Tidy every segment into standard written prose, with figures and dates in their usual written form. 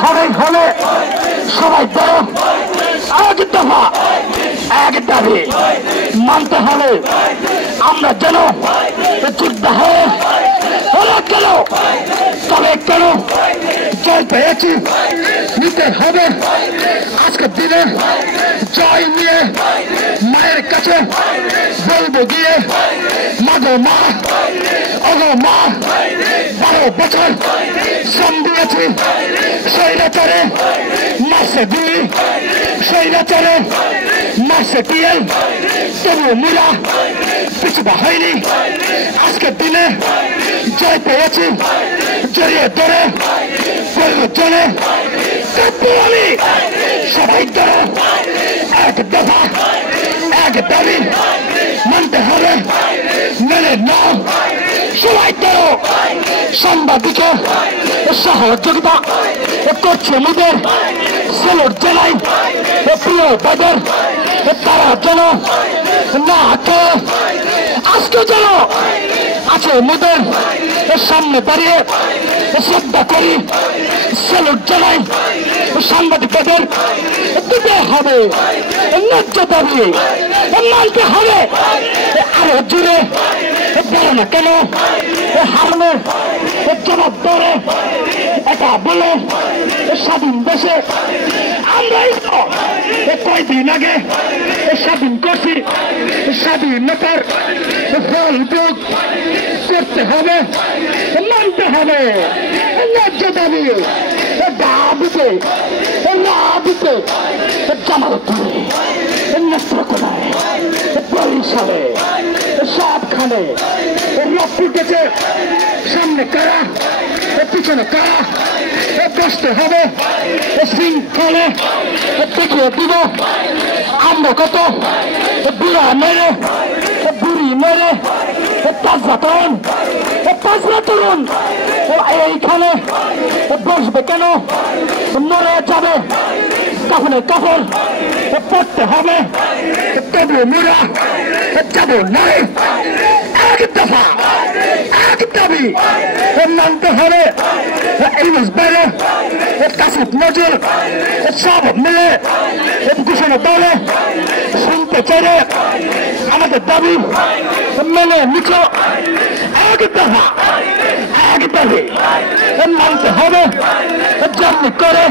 হবেই হবে সবাই বড় এক দফা এক দাবি মানতে হবে আমরা যেন যোদ্ধা হয়ে হলে কেন তবে কেন জয় পেয়েছি নিতে হবে আজকের দিনে জয় নিয়ে মায়ের কাছে বলবো গিয়ে মাগো মা অগো মা 12 বছর শ্রম দিয়েছি স্বৈরাচারে মাসে গুলি স্বৈরাচারে মাসে টিএল তবু মূলা পিছুবা হয়নি আজকের দিনে জয় পেয়েছি জড়িয়ে ধরে প্রয়োজনে আমি সবাই ধরো এক দফা এক দাবি মানতে হবে মেনে নাও সবাই ধরো সাংবাদিকের সহযোগিতা করছে মোদের সেলুট জেলায় প্রিয় বাজার তারা যেন না খেয়ে আজকে যেন আছে মোদের সামনে দাঁড়িয়ে শ্রদ্ধা করি সেলুট জানাই সাংবাদিকদের দিতে হবে ন্যায্য দাবি মানতে হবে আরো জুড়ে বলো না কেন হারানোর জবাব ধরে এটা বলে স্বাধীন দেশে আমরাই তো কয়দিন আগে স্বাধীন করছি স্বাধীনতার ফল ভোগ করতে হবে মানতে হবে ন্যায্য দাবি দাবিতে না দিতে জামালপুরে নেত্রকোনায় বরিশালে সবখানে রক্ত উঠেছে সামনে কারা পিছনে কারা বসতে হবে শৃঙ্খলে দেখিয়ে দিব আমরা কত বুড়া মেরে বুড়ি মেরে তাজরা তরুণ এইখানে বসবে কেন মরে যাবে কাফনে কাফন পড়তে হবে তবু মোরা যাব নাই এক দফা এক দাবি মানতে হবে ইউনুস বাইরে কাসিফ নজর সব মিলে ঘোষণা দলে শুনতে চাইলে আমাদের দাবি মেনে নিচ এক দফা এক দাবি মানতে হবে জন্ম করে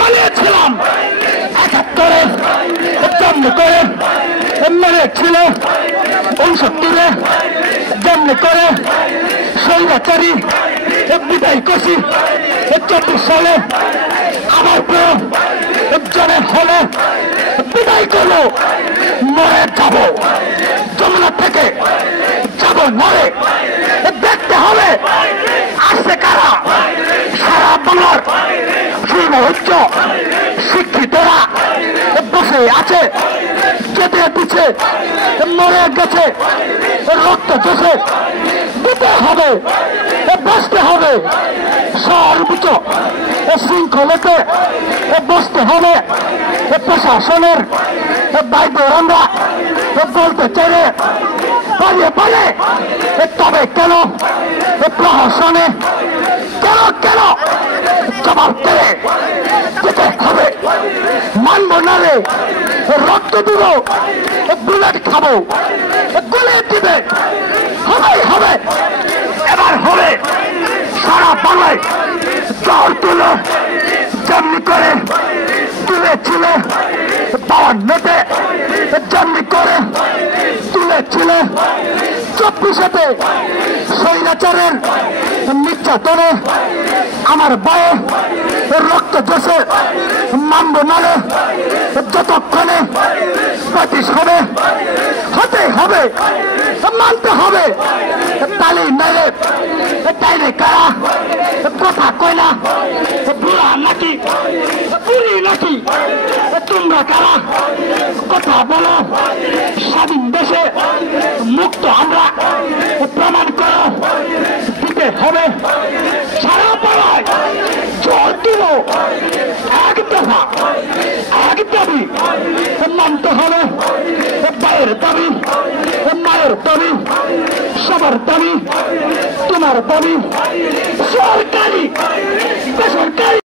মানিয়েছিলাম ৭১-এ জন্ম করে মেরেছিল ৬৯-এ জন্ম করে স্বৈরাচারী বিদায় করছি ২৪ সালে আবার জনের হলে বিদায় করলো মরে যাব যমুনা থেকে যাব নরে দেখতে হবে আসছে কারা সারা বাংলার সুউচ্চ শিক্ষিতরা বসে আছে যেতে দিচ্ছে মরে গেছে রক্ত চষে দিতে হবে বসতে হবে সর্বোচ্চ শৃঙ্খলাতে বসতে হবে প্রশাসনের বাইরে আমরা বলতে চাইলে পালিয়ে পালিয়ে তবে কেন প্রশাসনে কেন কেন জবাব দেবে যেতে হবে মানব না রে রক্ত দিব বুলেট খাবো গুলি দিবে হবেই হবে এবার হবে সারা বাংলায় জ্বর তুলে যেমনি করে তুলেছিল ৫২-তে যেমনি করে তুলেছিল ২৪-এতে স্বৈরাচারের নির্যাতনে আমার বায়ে রক্ত জোশে মানব নালে যতক্ষণে ৩৫ হবে হতে হবে মানতে হবে তালি মেলে তাইলে কারা কথা কয় না বুড়া নাকি বুড়ি নাকি তোমরা কারা কথা বলো স্বাধীন দেশে মুক্ত আমরা প্রমাণ করো দিতে হবে সারা পাড়ায় জল দিল এক দফা এক দাবি মানতে হবে বাইরের দাবি মায়ের দাবি সবার দাবি তোমার দাবি সরকারি সরকার